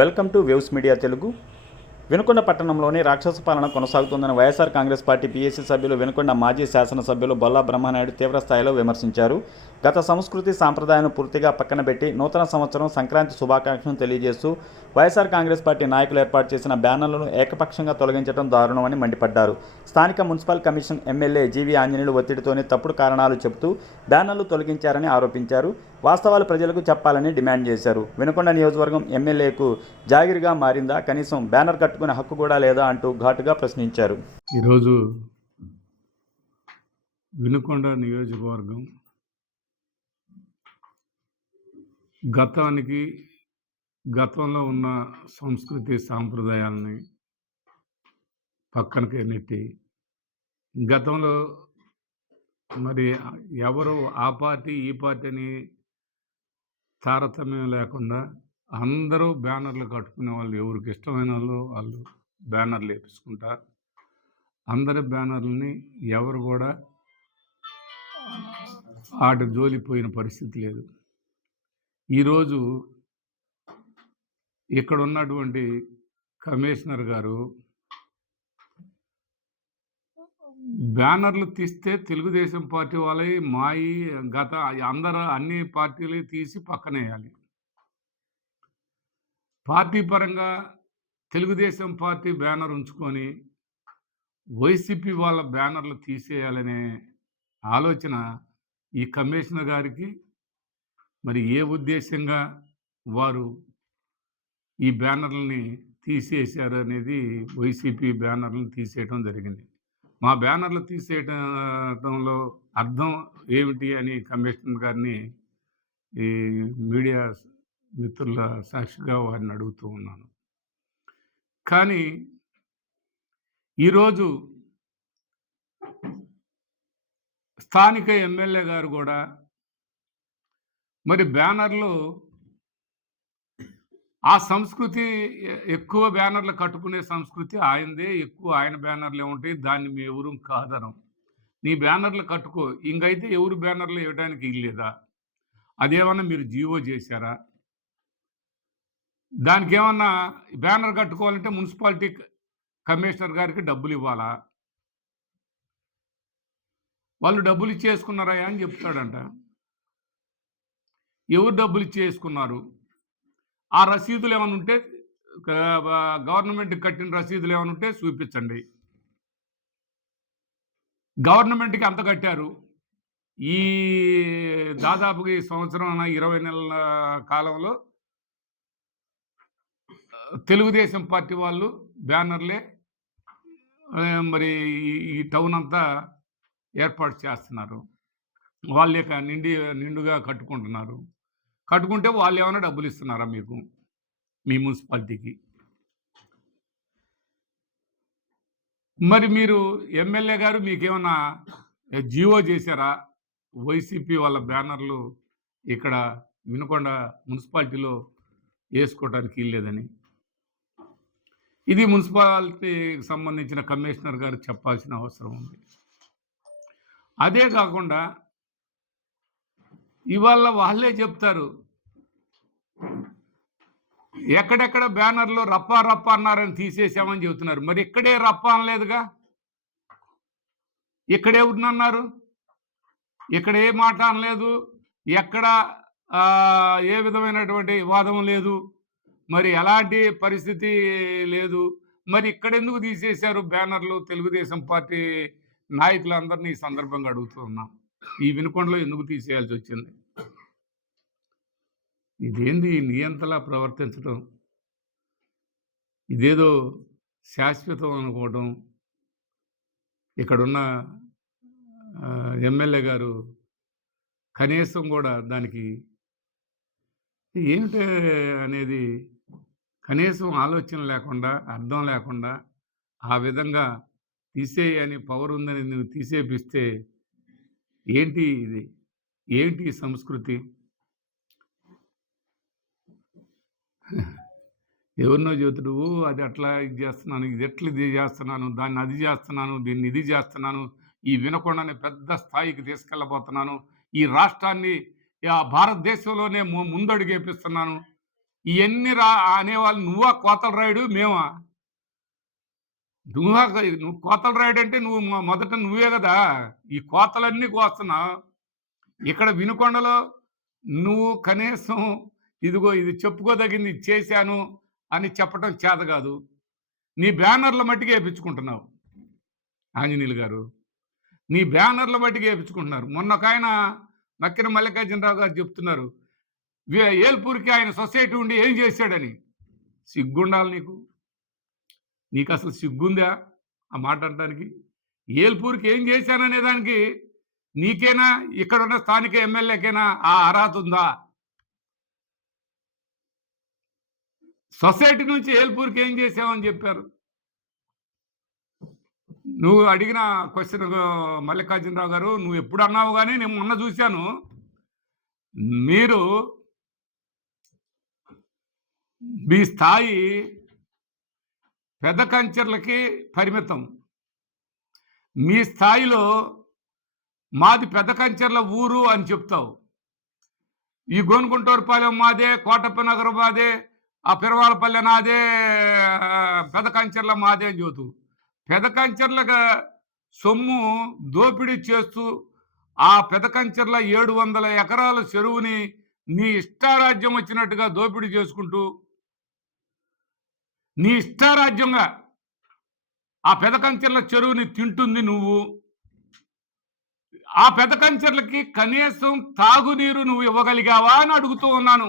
Welcome to waves media Telugu. Vinukonda పట్టణంలోని రాక్షస పాలన కొనసాగుతుందని వైఎస్ఆర్ కాంగ్రెస్ పార్టీ పీఏసీ సభ్యులు, వినుకొండ మాజీ శాసనసభ్యులు బొల్లా బ్రహ్మనాయుడు తీవ్ర స్థాయిలో విమర్శించారు. గత సంస్కృతి సాంప్రదాయాలను పూర్తిగా పక్కన పెట్టి నూతన సంవత్సరం సంక్రాంతి శుభాకాంక్షలను తెలియజేస్తూ వైఎస్ఆర్ కాంగ్రెస్ పార్టీ నాయకులు ఏర్పాటు చేసిన బ్యానర్లను ఏకపక్షంగా తొలగించడం దారుణమని మండిపడ్డారు. స్థానిక municipal commission MLA GV Anjaneyulu ఒత్తిడితోనే తప్పుడు కారణాలు చెబుతూ బ్యానర్లు తొలగించారని ఆరోపించారు. వాస్తవాలు ప్రజలకు చెప్పాలని డిమాండ్ చేశారు. వినుకొండ నియోజకవర్గం ఎమ్మెల్యేకు జాగిరిగా మారిందా, కనీసం బ్యానర్ కట్టుకునే హక్కు కూడా లేదా అంటూ ఘాటుగా ప్రశ్నించారు. ఈరోజు వినుకొండ నియోజకవర్గం గతంలో ఉన్న సంస్కృతి సాంప్రదాయాలని పక్కనకి నెట్టి గతంలో మరి ఎవరు ఆ పార్టీ ఈ పార్టీ అని తారతమ్యం లేకుండా అందరూ బ్యానర్లు కట్టుకునే వాళ్ళు, ఎవరికి ఇష్టమైన వాళ్ళు బ్యానర్లు వేపించుకుంటారు. అందరి బ్యానర్లని ఎవరు కూడా వాటి జోలిపోయిన పరిస్థితి లేదు. ఈరోజు ఇక్కడ ఉన్నటువంటి కమిషనర్ గారు బ్యానర్లు తీస్తే తెలుగుదేశం పార్టీ వాళ్ళవి మాయి అన్ని పార్టీలు తీసి పక్కనేయాలి. పార్టీ పరంగా తెలుగుదేశం పార్టీ బ్యానర్ ఉంచుకొని వైసీపీ వాళ్ళ బ్యానర్లు తీసేయాలనే ఆలోచన ఈ కమిషనర్ గారికి మరి ఏ ఉద్దేశంగా వారు ఈ బ్యానర్లని తీసేశారు అనేది, వైసీపీ బ్యానర్లను తీసేయడం జరిగింది. మా బ్యానర్లు తీసేయడంలో అర్థం ఏమిటి అని కమిషనర్ గారిని ఈ మీడియా మిత్రుల సాక్షిగా వారిని అడుగుతూ ఉన్నాను. కానీ ఈరోజు స్థానిక ఎమ్మెల్యే గారు కూడా మరి బ్యానర్లు, ఆ సంస్కృతి ఎక్కువ బ్యానర్లు కట్టుకునే సంస్కృతి ఆయనదే, ఎక్కువ ఆయన బ్యానర్లే ఉంటాయి. దాన్ని మేము ఎవరు కాదనం. నీ బ్యానర్లు కట్టుకో, ఇంకైతే ఎవరు బ్యానర్లు ఇవ్వడానికి ఇల్లేదా? అదేమన్నా మీరు జీవో చేశారా? దానికి ఏమన్నా బ్యానర్ కట్టుకోవాలంటే మున్సిపాలిటీ కమిషనర్ గారికి డబ్బులు ఇవ్వాలా? వాళ్ళు డబ్బులు ఇచ్చేసుకున్నారా అని చెప్తాడంట. ఎవరు డబ్బులు ఇచ్చేసుకున్నారు? ఆ రసీదులు ఏమైనా ఉంటే, గవర్నమెంట్కి కట్టిన రసీదులు ఏమైనా ఉంటే చూపించండి. గవర్నమెంట్కి అంత కట్టారు. ఈ దాదాపుగా ఈ సంవత్సరం 20 నెలల కాలంలో తెలుగుదేశం పార్టీ వాళ్ళు బ్యానర్లే మరి ఈ టౌన్ అంతా ఏర్పాటు చేస్తున్నారు. వాళ్ళే నిండుగా కట్టుకుంటున్నారు. కట్టుకుంటే వాళ్ళు ఏమైనా డబ్బులు ఇస్తున్నారా మీకు, మీ మున్సిపాలిటీకి? మరి మీరు ఎమ్మెల్యే గారు మీకేమన్నా జీవో చేశారా? వైసీపీ వాళ్ళ బ్యానర్లు ఇక్కడ వినుకొండ మున్సిపాలిటీలో వేసుకోవడానికి ఇల్లేదని. ఇది మున్సిపాలిటీకి సంబంధించిన కమిషనర్ గారు చెప్పాల్సిన అవసరం ఉంది. అదే కాకుండా ఇవాళ వాళ్ళే చెప్తారు, ఎక్కడెక్కడ బ్యానర్లు రప్ప అన్నారని తీసేసామని చెబుతున్నారు. మరి ఇక్కడే రప్ప అనలేదుగా, ఇక్కడే ఉన్నన్నారు, ఇక్కడ ఏ మాట అనలేదు, ఎక్కడ ఏ విధమైనటువంటి వివాదం లేదు, మరి ఎలాంటి పరిస్థితి లేదు. మరి ఇక్కడెందుకు తీసేశారు బ్యానర్లు? తెలుగుదేశం పార్టీ నాయకులందరినీ ఈ సందర్భంగా అడుగుతూ ఉన్నాం. ఈ వినుకొండలో ఎందుకు తీసేయాల్సి వచ్చింది? ఇదేంది నియంతలా ప్రవర్తించడం? ఇదేదో శాశ్వతం అనుకోవడం. ఇక్కడున్న ఎమ్మెల్యే గారు కనీసం కూడా దానికి ఏమిటి అనేది కనీసం ఆలోచన లేకుండా, అర్థం లేకుండా ఆ విధంగా తీసేయని పవర్ ఉందని నువ్వు తీసేపిస్తే ఏంటి ఇది? ఏంటి సంస్కృతి? ఎవరినో చెబుతూ అది అట్లా ఇది చేస్తున్నాను, ఇది ఎట్లా ఇది చేస్తున్నాను, దాన్ని అది చేస్తున్నాను, దీన్ని ఇది చేస్తున్నాను, ఈ వినకొండని పెద్ద స్థాయికి తీసుకెళ్ళబోతున్నాను, ఈ రాష్ట్రాన్ని భారతదేశంలోనే ముందడుగేపిస్తున్నాను. ఇయన్నీ అనేవాళ్ళు నువ్వా కోతల రాయుడు మేమా? నువ్వు కోతల రాయుడంటే నువ్వు మొదట నువ్వే గదా! ఈ కోతలన్నీ కోస్తున్నావు. ఇక్కడ వినుకొండలో నువ్వు కనీసం ఇదిగో ఇది చెప్పుకోదగింది ఇది చేశాను అని చెప్పటం చేత కాదు. నీ బ్యానర్ల మట్టికి ఏపించుకుంటున్నావు ఆంజనేయులు గారు. నీ బ్యానర్ల మట్టికి ఏపించుకుంటున్నారు. మొన్న ఒకాయన నక్కిన మల్లికార్జునరావు గారు చెప్తున్నారు. ఏల్పూర్‌కి ఆయన సొసైటీ ఉండి ఏం చేశాడని. సిగ్గుండాలి నీకు. నీకసలు సిగ్గుందా ఆ మాట అనటానికి? ఏల్పూర్‌కి ఏం చేశాననే దానికి నీకేనా, ఇక్కడున్న స్థానిక ఎమ్మెల్యేకైనా ఆ అర్హత ఉందా? సొసైటీ నుంచి ఏల్పూర్‌కి ఏం చేశావని చెప్పారు? నువ్వు అడిగిన క్వెషన్ మల్లికార్జునరావు గారు నువ్వు ఎప్పుడు అన్నావు గానీ నేను మొన్న చూశాను. మీరు మీ స్థాయి పెద్ద కంచెర్లకి పరిమితం. మీ స్థాయిలో మాది పెద్ద కంచెర్ల ఊరు అని చెప్తావు. ఈ గోనుగుంటూరుపాలెం మాదే, కోటప్పనగరం మాదే, ఆ పిరవాలపల్లె నాదే, పెద్ద కంచెర్ల మాదే అని చెబుతూ పెద్ద కంచెర్లగా సొమ్ము దోపిడీ చేస్తూ ఆ పెద్ద కంచెర్ల 700 ఎకరాల చెరువుని నీ ఇష్టారాజ్యం వచ్చినట్టుగా దోపిడీ చేసుకుంటూ నీ ఇష్టారాజ్యంగా ఆ పెద్ద కంచెర్ల చెరువుని తింటుంది నువ్వు. ఆ పెద్ద కంచెర్లకి కనీసం తాగునీరు నువ్వు ఇవ్వగలిగావా అని అడుగుతూ ఉన్నాను.